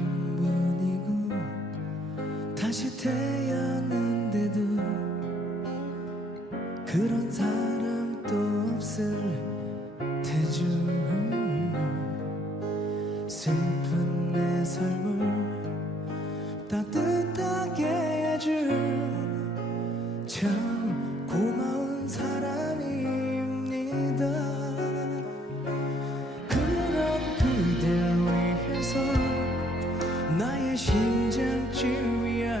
처음뿐이고 다시 태어났는데도 그런 사람도 없을 테죠. 슬픈 내 삶을 따뜻하게 해준 참 고마운 사람입니다. 그런 그댈 위해서 나의 심장쯤이야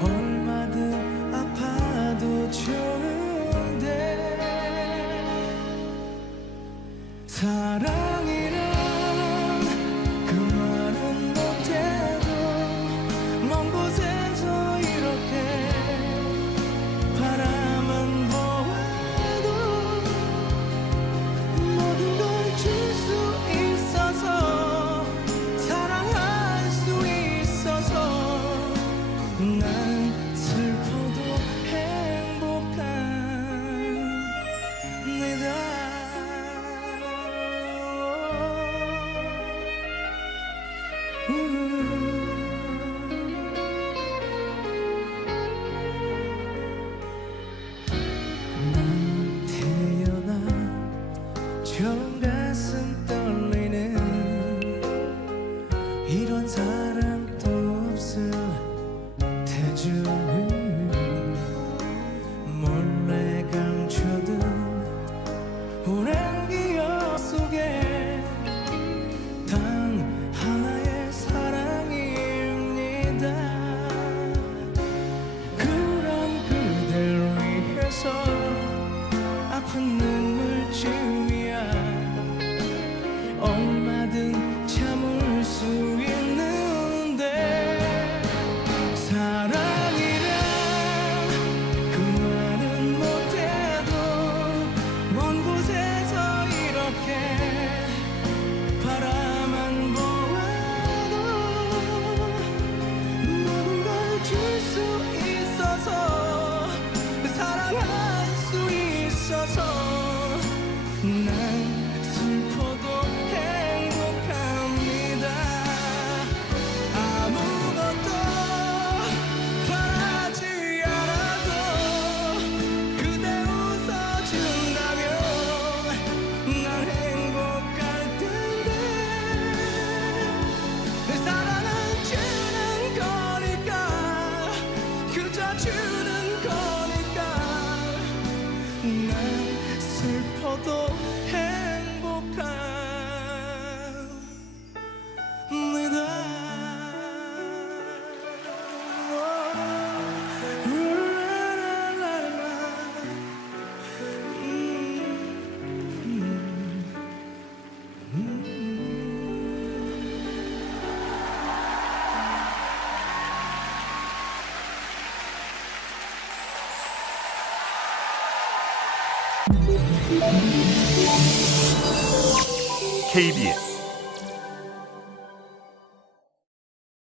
얼마든 아파도 좋은데 사랑이란 그 말은 못해도 먼 곳에서 이렇게 바라만 보아도 모든 걸 줄 수 있어서 사랑할 수 있어서 난 슬퍼도 행복합니다. 난 태어나 처음 가슴 떨리는 이런 사람도 없을 테죠. 몰래 감춰둔 오랜 기억 속에 단 하나의 사랑입니다. 그런 그댈 위해서 아픈 눈물쯤이야 얼마든 참을 수 있는데 사랑이란 그 말은 못해도 먼 곳에서 이렇게 바라만 보아도 모든 걸 줄 수 있어서 사랑할 수 있어서 난 슬퍼도 행복합니다. 아무것도 바라지 않아도 그대 웃어준다면 난 행복할 텐데 사랑은 주는 거니까 그저 주는 거니까 난 슬퍼도 행복합니다. KBS